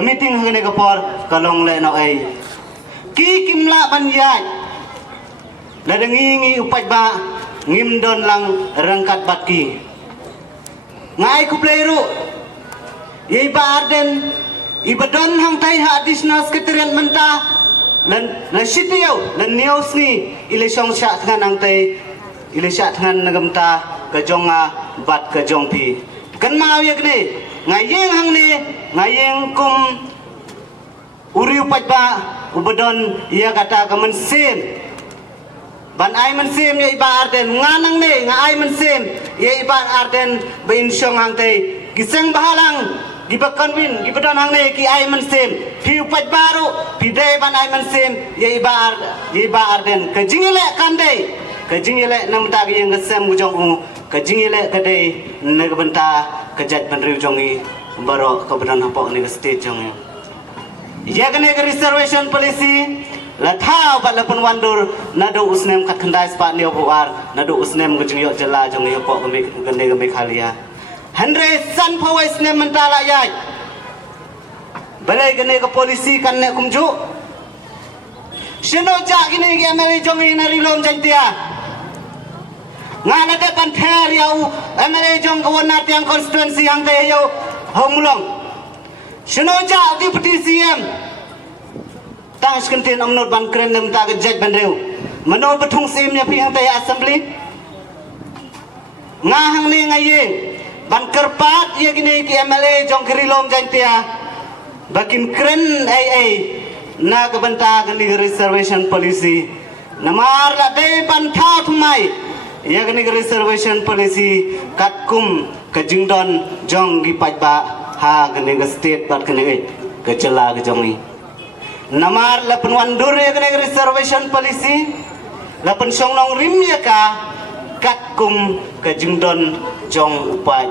meeting hene kapor kalong le no ai ki kimla banjai la dengi upai ba ngim don lang rangkat batki ngai ku pleiru ye ba arden ibadon hang tai hadis nas keterian mentah lan la sitio lan news ni ile song sha than hang tai ile sha than nagamta ka jonga bat ka jongpi kan ma ye kne ngayeng hang ni ngayeng kum uri upat ba ubadon ia kata ka mensim ban ai mensim ye ba arden nganang ne ngai mensim ye ba arden bein song hang tai giseng bahalang gibakonwin gibadon hang ne ki ai mensim pi upat baru pi de ban ai mensim ye ba arden ka jingile kandai ka jingile namta ge yang gesem gujong u ka jingile ka de nagbanta ka jat ban riu jongi baro ka badan hapok ni state jong ya gane ka reservation policy la thao ba la pun wandur nado usnem kat khandai spa ni obuar nado usnem gujing yo jela jong yo pok me gane me khalia handre san phawai snem mentala yai balai gane ka policy kan ne kumju shino ja gine ge mele jongi na rilom jantia ngana de pan ther yau mele jong gawna tiang constituency ang te yo homulong shino ja deputy cm tang skentin omnot ban kren nem ta ga jaj ban reu mano bathung sim nya pi ang te assembly nga hang ne ngaye ban kerpat ye gine ki mla jong krilom jantia bakin kren ai na ka banta ga ni reservation policy namar la de ban tha thmai ye gine reservation policy katkum ka jingdon jong gi pajba ha gane ga state bat kane ga chala ga jongi namar la penwandur ye gane reservation policy la pen songnong rim ye ka katkum ka jingdon jong upai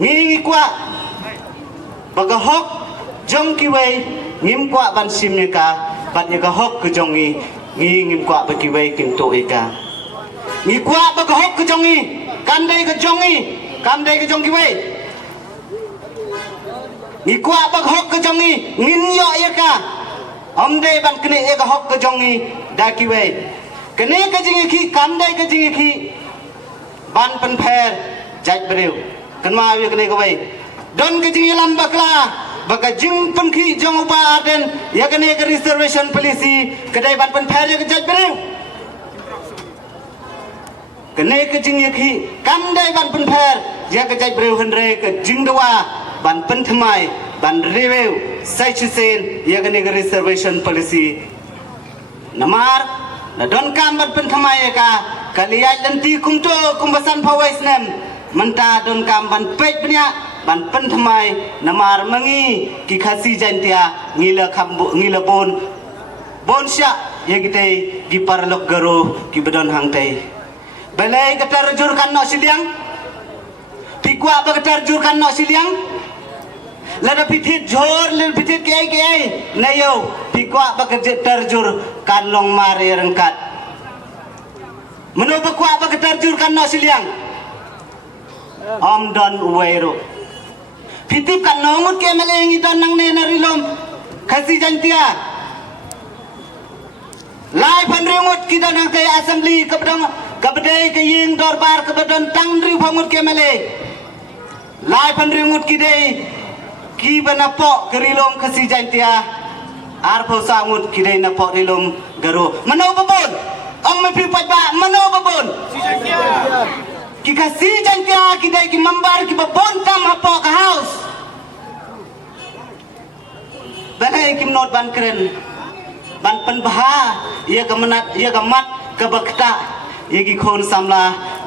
ngi kwa baga hok jong ki wei ngim kwa ban sim ye ka bat ye ga hok ka jongi ngi ngim kwa ba ki wei kim to e ka ngi kwa baga hok ka jongi kandai ka jongi kamdai ka jong ki wei ni kwa bak hok ka jongi ngin yo ye ka omde ban kne ye ka hok ka jongi da ki wei kne ka jingi ki kamdai ka jingi ki ban pen pher jaj breu kan ma ye kne ka wei don ka jingi lam bakla baka jing pen ki jong upa aden ye kne ka reservation policy kedai ban pen pher ye ka jaj breu kene ke jing ki kam dai ban pen pher ya ke jai breu henre ke jing dawa ban pen thmai ban review sai chusen ya kene ke reservation policy namar na don kam ban pen thmai ka kaliai lanti kumto kumbasan phawais nem manta don kam ban pej bnya ban pen thmai namar mangi ki khasi jantia ngila khambu ngila bon sya ye gite gi parlok garo ki bedon hangtai balai ketar jurkan no siliang pikwa ba ketar jurkan no siliang lada pitit jor le pitit ke nayo pikwa ba ketar jur kan long mare rengkat meno pikwa ba ketar jurkan no siliang om don uwero pitip kan nongut ke melengi don nang ne narilom khasi jantia lai panrengut kita nang te assembly kabdang kabdai ke ying dorbar kabdon tangri phamut ke mele lai panrengut kidai ki banapo kerilom khasi jantia ar phosamut kidai napo rilom garo mano babon ong me pi pajba mano babon ki khasi jantia kidai ki mambar ki babon tam hapo ka house balai kim not ban kren ban penbaha ia kemenat ia kemat kebakta ia ki khon samla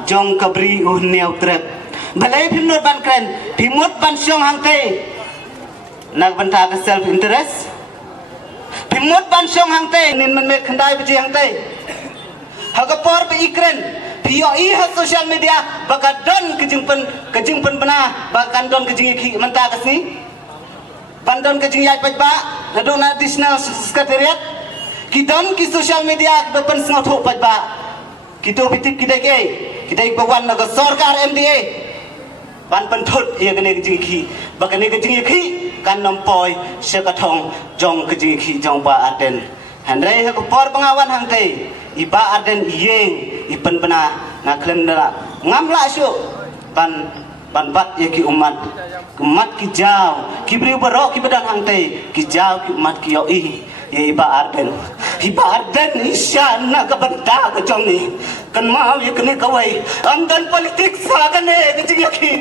jong kabri neu trep balai phimnot ban kren phimut ban syong hangte nak banta ka self interest phimut ban syong hangte nin men met khandai bi hangte hagapor bi ikren pio i ha social media bakadon kejingpen bena bakan don kejing ki menta kasni bandon kejing yai pajba nadon national secretariat kidon ki social media bepen sengau thok pajba kito bitip kidai ke kidai bawan naga sarkar MDA ban pentut ia kene kejiki bakane kejiki kan nompoy sekatong jong kejiki jong ba Arden handai ko por pengawan hangte iba Arden yeng ipen bena naklem dala ngamla syu ban bat ye ki umat ki jaw ki bri baro ki bedan hangte ki jaw ki umat ki yoi ye iba Arden isya na kabanta ka jong ni kan mau ye kene kawai amdan politik sa kene kejiki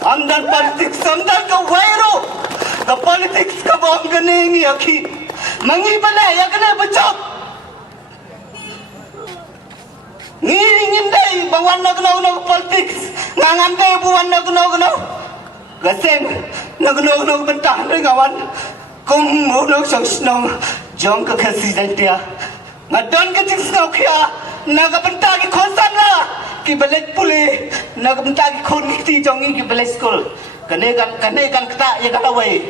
amdan politik samdan kawai ro the politics ka bang kene ni aki mangi bala ya kene bacok ngingin dai bangwan na gno politics ngangam dai buwan na gno gaseng na gno bentah dai kawan kum muno sang snong jong ka khasi dai tia ngadon ka tik snok ya na ka bentah ki khosan la ki belet pule na ka bentah ki khon ki jong ki belet school kane kan kata ya kalawai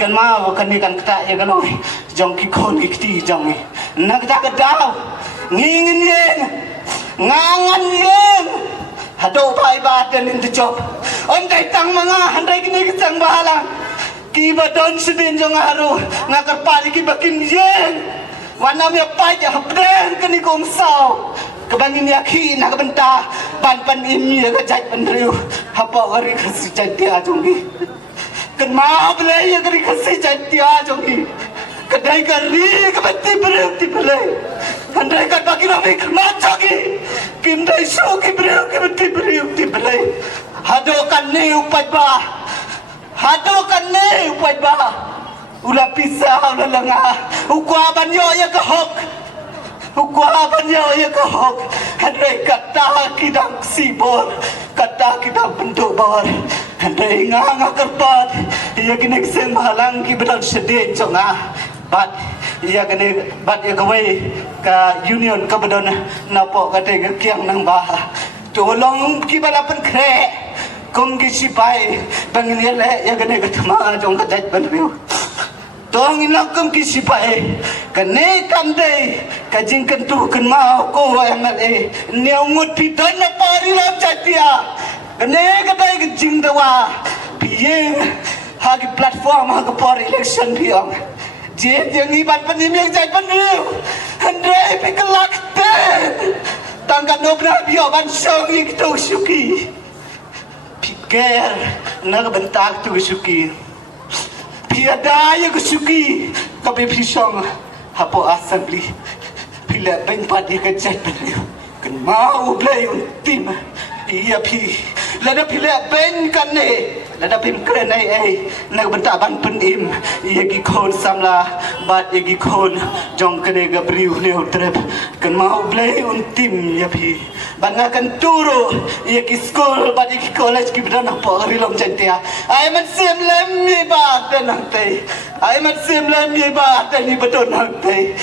kan mau kane kan kata ya kalawai jong ki khon ki ti jong ni na ka daw ngingin yeng ngangan yeng hado bai ba den in the job on dai tang manga handai kini kisang bahala ki badon sidin jong haru ngakar pari ki bakin yeng wana me pai ja hapren kini kom sao kebangin yaki nak benta pan im ya ka jai pan riu hapa gari khasi jai dia jongi kan ma bele ya gari khasi jai dia jongi kadai kari ka batti berhenti bele handai ka bagi rame kena jongi kim dai so ki berhenti bele hado kan ne upai ba ula pisah ula langa ukwa banyo ya ka hok ukwa banyo ya ka hok handai kata kidang sibor kata kita bentuk bawar handai nganga kerpat ya kini sen halang ki bedan sedih jonga bat ya kini bat ya kawai ka union ka bedan napo kate ke kiang nang bah tolong ki balapan kre kum ki sipai bangin ya le ya kini ketama jong kadai banriu tong inakum kisipai kane kamde kajing kentu kan mau ko MLA neungut pidan na pari lam jatia kane kadai kajing dawa piye hagi platform hagi por election piang je yang iban panim yang jai panriu handai pikelakte tangkan nobra bio ban songi kitu suki pikir nak bentak tu suki piada ya kesuki tapi pisang hapo assembly pila ben padi kejat kan mau play tim iya pi lada pila ben kan ne lada pim kren ai nak bentak ban penim iya gi kon samla bat iya gi kon jong kene gabriu ne utrep kan mau play tim ya pi bangakan turu ia ki school badi ki college ki bidana po rilom jantia ai man sim lem ni ba dan nangte ai man sim lem ni ba dan ni bedon nangte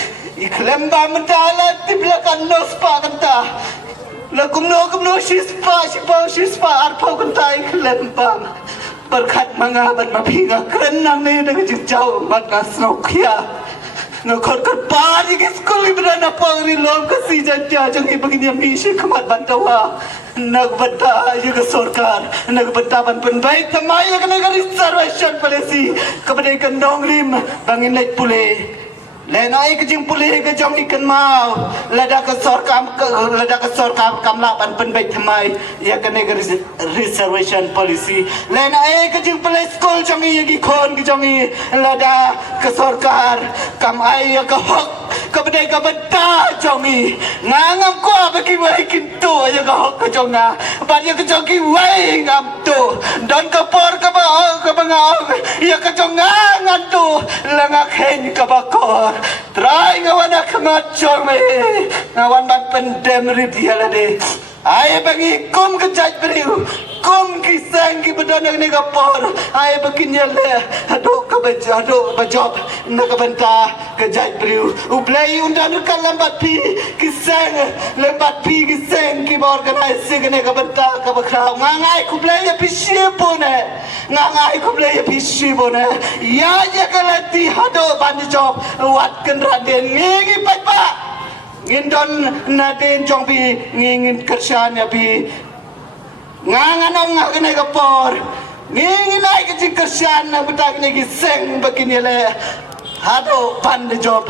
iklem ba mentala tiblakan nos pa kanta la kumno shispa arpo kanta iklem ba berkat mangaban mapinga krenang ni dengan jauh mat nasnokia ngakor pari ke school ibra na pangri lom kasi janja jang ibagin yang isi kamat bantawa nagbanta ya ke sorkar nagbanta ban penbaik tamai ya ke negara reservation policy kepada ikan donglim bangin lek pule lenai ke jing pule ke jong ikan mau lada ke sorkar kamla ban penbaik tamai ya ke negara reservation policy lenai ke jing pule school jong i gi kon gi jong i lada ke sorkar kam ai ya ke hok kepada ikan benta jong i ngangam ko bagi wai kintu ya ke hok ke jong na ban ya ke jong ki wai ngam tu dan ke por ke ba ke bangau ya ke jong ngan tu lengak hen ke bakor try ngawan akmat jong me ngawan ban pendem rid ya lade ai bagi kum ke jaj beriu kum kisang ki bedana ni kapor ai begin ya le adu ke bajob na ke benta ke jaj beriu uplay undan ke lambat pi kisang lambat pi kisang ki organize ke ke benta ke bakrau ngangai ku play ya pisipone ngangai ku play ya pisipone ya ya kalati hado ban job wat kan raden ngi pa ngindon na din jong bi ngingin kerjaan ya bi nganganong nga kanay kapor nginginay ka kersian na buta kanay giseng bakinile hado pan the job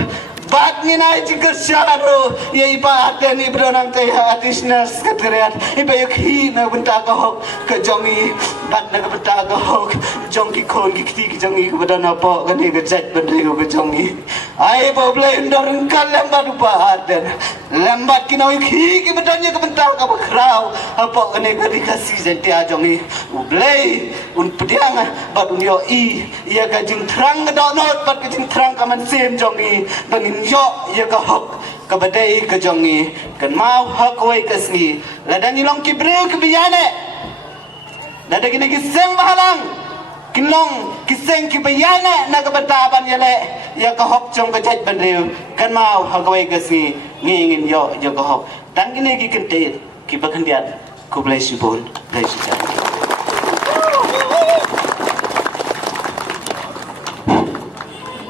bat nginay kersiaro ya iba aten ibro nang kaya atisnas katriat iba yuk na bunta ko ka jongi bat na bunta ko jongi kon gikti jongi ko na po kanay ka jet bandre ko jongi ay boble ndorong kalambat upa aten lambat kinaw yuk ki badanya ka bunta ka bakraw apo kanay ka dikasih jenti ajongi ublay un pediang bat unyo iya ka jing terang donot bat ka jing terang ka man sim jongi bangin yo ya ka hok ka badai ka jongi kan mau hok wai kasni ladang ilong kibreu ke biyane ladang kini kiseng mahalang kinlong kiseng ki biyane na ka bataban yale ya ka hok jong ka jaj bandreu kan mau hok wai kasni ngingin yo ya ka hok dan kini ki kentit ki bakandiat ku bless you bon bless you